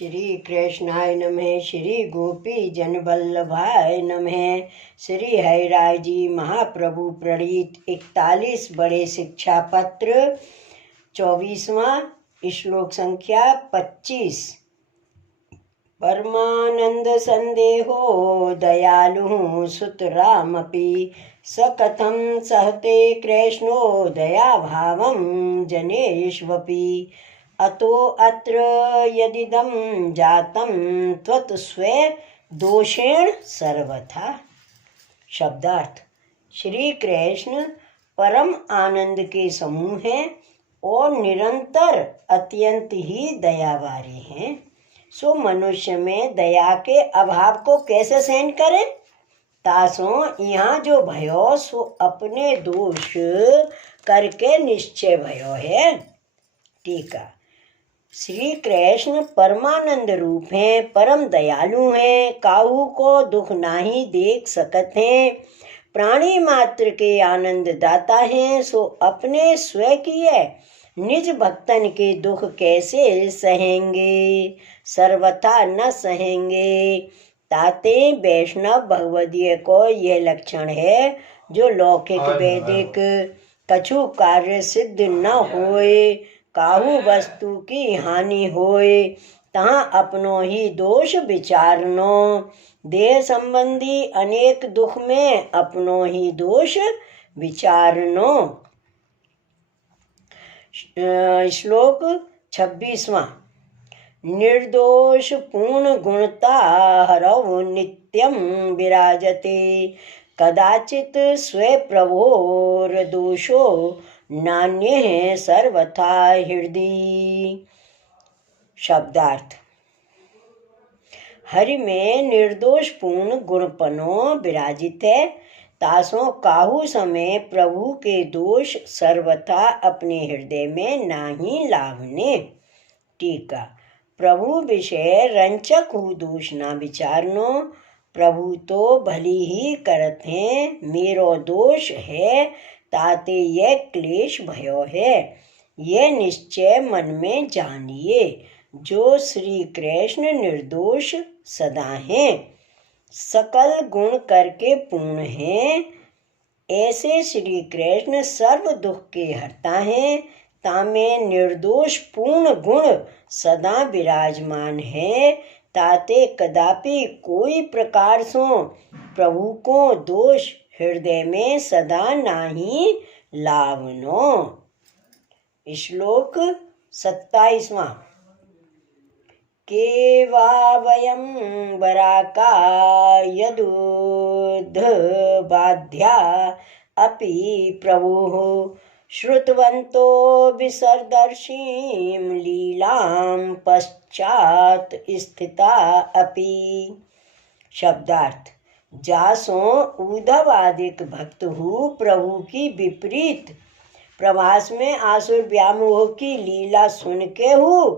श्री कृष्णाय नमः। श्री गोपी जन वल्लभाय नमः। श्री हरिराय जी महाप्रभु प्रणीत 41 बड़े शिक्षा पत्र 24वां श्लोक संख्या 25। परमानंद संदेहो दयालु सुतरामपि स कथं सहते कृष्णो दया भावं जनेष्वपि अतो अत्र यदिदं जातं त्वत् स्वे दोषेण सर्वथा। शब्दार्थ। श्री कृष्ण परम आनंद के समूह हैं और निरंतर अत्यंत ही दयावारी हैं। सो मनुष्य में दया के अभाव को कैसे सहन करे? तासो यहाँ जो भयो सो अपने दोष करके निश्चय भयो है। टीका। श्री कृष्ण परमानंद रूप हैं, परम दयालु हैं, काहू को दुख नाही देख सकत हैं, प्राणी मात्र के आनंद दाता हैं। सो अपने स्वकीय निज भक्तन के दुख कैसे सहेंगे? सर्वथा न सहेंगे। ताते वैष्णव भगवदीय को यह लक्षण है जो लौकिक वैदिक कछु कार्य सिद्ध न होए, काहू वस्तु की हानि होए, तहाँ अपनो ही दोष विचारनो। देह संबंधी अनेक दुख में अपनो ही दोष विचारनो। श्लोक 26वां। निर्दोष पूर्ण गुणता हरौ नित्यं विराजते, कदाचित स्वे प्रभोर दोषो नान्यः सर्वथा हृदि। शब्दार्थ। हरि में निर्दोष पूर्ण गुणपनो विराजित है, तासों काहू समय प्रभु के दोष सर्वथा अपने हृदय में नाही लावने। टीका। प्रभु विषय रंचक हु दोष ना विचारनो। प्रभु तो भली ही करत हैं, मेरो दोष है ताते यह क्लेश भयो है। यह निश्चय मन में जानिए। जो श्री कृष्ण निर्दोष सदा हैं, सकल गुण करके पूर्ण हैं, ऐसे श्री कृष्ण सर्व दुख के हरता हैं। तामे निर्दोष पूर्ण गुण सदा विराजमान है, ताते कदापि कोई प्रकार सो प्रभु को दोष हृदय में सदा नाही लावनो। श्लोक 27वां। केवा वयं वराका यदुद्ध बाध्या अपि प्रभुः श्रुतवन्तो विसर्दर्शीं लीलां पश्चात् स्थिता अपि। शब्दार्थ। जासों उद्धवादिक भक्त हु प्रभु की विपरीत प्रवास में आसुर व्यामोह की लीला सुन के हु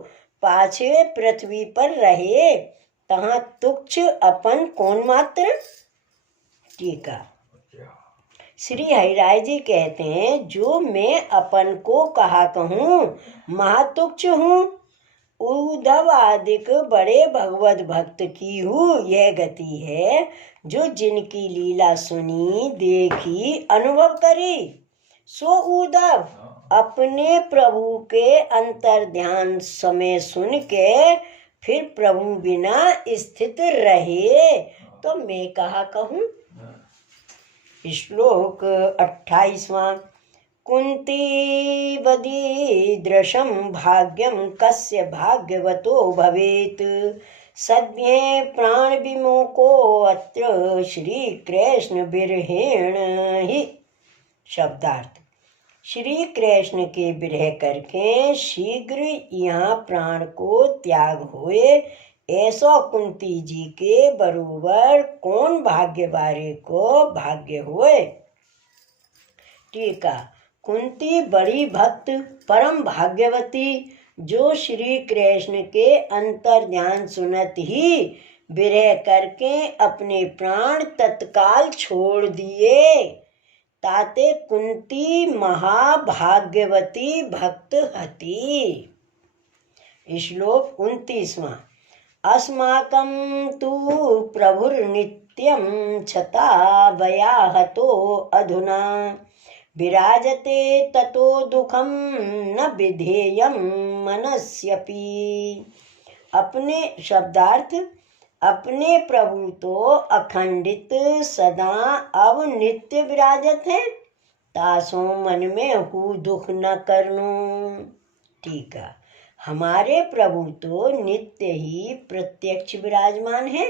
पाछे पृथ्वी पर रहे, तहाँ तुच्छ अपन कौन मात्र। टीका। श्री हरिराय जी कहते हैं, जो मैं अपन को कहा कहूँ महातुच्छ हूँ, उद्धव आदिक बड़े भगवत भक्त की हूँ यह गति है, जो जिनकी लीला सुनी देखी अनुभव करी। सो उद्धव अपने प्रभु के अंतर ध्यान समय सुन के फिर प्रभु बिना स्थित रहे, तो मैं कहा कहूँ। श्लोक 28वां। कुंती वदीदृशं भाग्यं कस्य भाग्यवतो भवेत्, सद्ये प्राण विमोको अत्र श्री कृष्ण बिरहेण ही। शब्दार्थ। श्री कृष्ण के विरह करके शीघ्र यहाँ प्राण को त्याग होए, ऐसा कुंती जी के बरोबर कौन भाग्यवारे को भाग्य होए। टीका। कुंती बड़ी भक्त परम भाग्यवती, जो श्री कृष्ण के अंतर ध्यान सुनत ही विरह करके अपने प्राण तत्काल छोड़ दिए, ताते कुंती महाभाग्यवती भक्त हती। श्लोक 29वां। अस्माकं तु प्रभुर्नित्यं छता वयाहतो अधुना विराजते ततो दुखम न विधेयम मनस्यपि। अपने शब्दार्थ, अपने प्रभु तो अखंडित सदा अब नित्य विराजत है, तासों मन में हु दुख न करनो। ठीक है, हमारे प्रभु तो नित्य ही प्रत्यक्ष विराजमान है।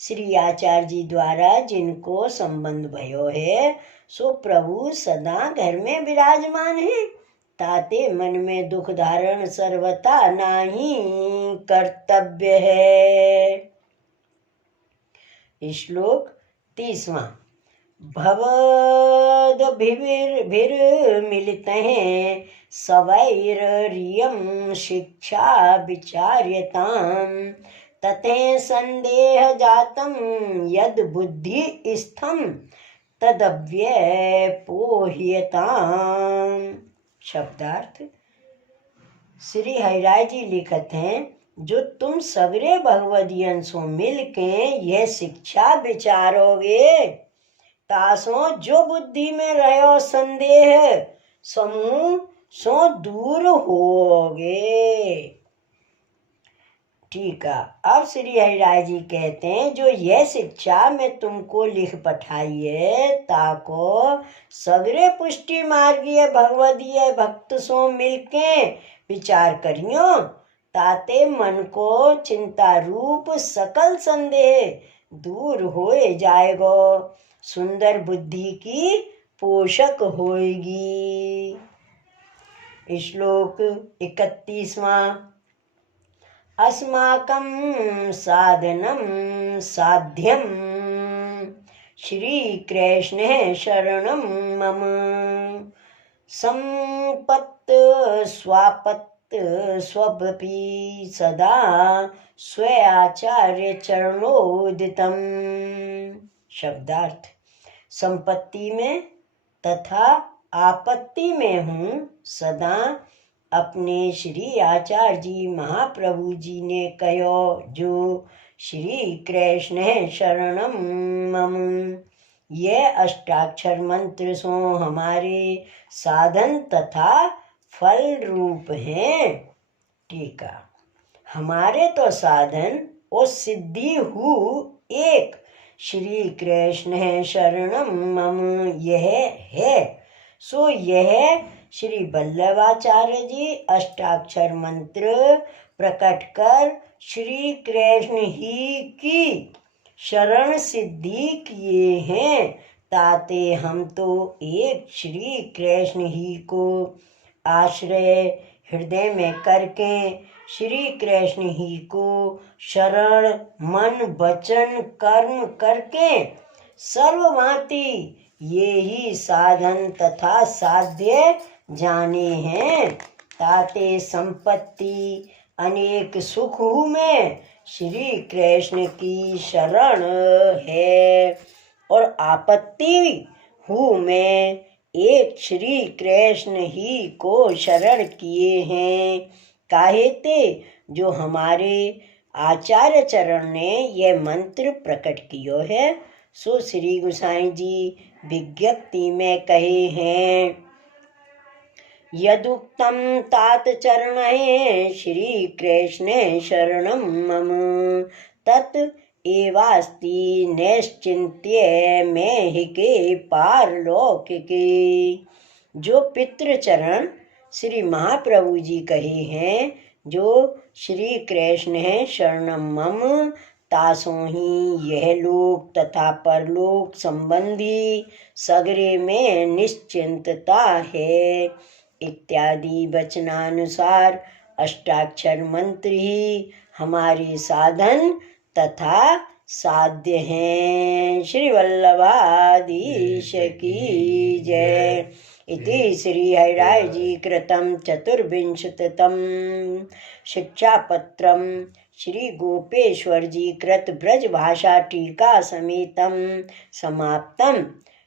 श्री आचार्य जी द्वारा जिनको संबंध भयो है, सो प्रभु सदा घर में विराजमान है, ताते मन में दुख धारण सर्वथा नाही कर्तव्य है। श्लोक 30वां। भवद्भिर्मिलितैः सवैर्यं शिक्षा विचार्यताम् ततः संदेह जातं यद बुद्धि स्थम तदव्यपोह्यताम्। शब्दार्थ, श्री हरिराय जी लिखत हैं, जो तुम सगरे भगवदियन सो मिल के यह शिक्षा विचारोगे, तासों जो बुद्धि में रहो संदेह समूह सो दूर होगे। ठीक है, अब श्री हरिराय जी कहते हैं, जो यह शिक्षा मैं तुमको लिख पठाई है, ताको सगरे पुष्टि मार्गीय भगवदीय भक्त सो मिलके विचार करियो, ताते मन को चिंता रूप सकल संदेह दूर होए जाएगो, सुंदर बुद्धि की पोषक होएगी। श्लोक 31वां। अस्माकं साधनं साध्यं श्री कृष्णे शरणं मम संपत्त स्वापत्त स्वपि सदा स्वयाचार्य चरणोदितम। शब्दार्थ, संपत्ति में तथा आपत्ति में हूँ सदा अपने श्री आचार्य जी महाप्रभु जी ने कहो, जो श्री कृष्ण शरणम मम, यह अष्टाक्षर मंत्र सो हमारे साधन तथा फल रूप हैं। टीका, हमारे तो साधन और सिद्धि हु एक श्री कृष्ण शरणम मम यह है, सो यह श्री वल्लभाचार्य जी अष्टाक्षर मंत्र प्रकट कर श्री कृष्ण ही की शरण सिद्धि किए हैं, ताते हम तो एक श्री कृष्ण ही को आश्रय हृदय में करके श्री कृष्ण ही को शरण मन वचन कर्म करके सर्वभांति ये ही साधन तथा साध्य जाने हैं, ताते संपत्ति अनेक सुख में श्री कृष्ण की शरण है, और आपत्ति हु में एक श्री कृष्ण ही को शरण किए हैं। काहेते जो हमारे आचार्य चरण ने यह मंत्र प्रकट कियो है, सो श्री गोसाई जी विज्ञप्ति में कहे हैं, यदुक्तम तात चरणैः श्री कृष्णे शरणं मम तत् एवास्ति नैश्चिन्त्य मेहिके पारलौकिके। जो पितृ चरण श्री महाप्रभु जी कहे हैं, जो श्री कृष्ण है शरणम मम, तासों ही यह लोक तथा परलोक संबंधी सगरे में निश्चिंतता है, इत्यादि वचनानुसार अष्टाक्षर मंत्र ही हमारे साधन तथा साध्य हैं। श्री वल्लभाधीश की जय। इति श्री हरिराय जी कृतं चतुर्विंशतितम शिक्षापत्रम श्री गोपेश्वर जी कृत ब्रज भाषा टीका समेतम समाप्तम।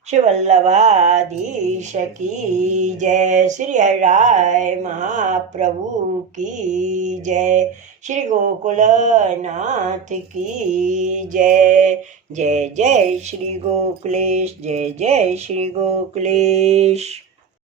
श्री वल्लभाधीश की जय। श्री हरिराय महाप्रभु की जय। श्री गोकुलनाथ की जय। जय जय श्री गोकुलेश, जय जय श्री गोकुलेश।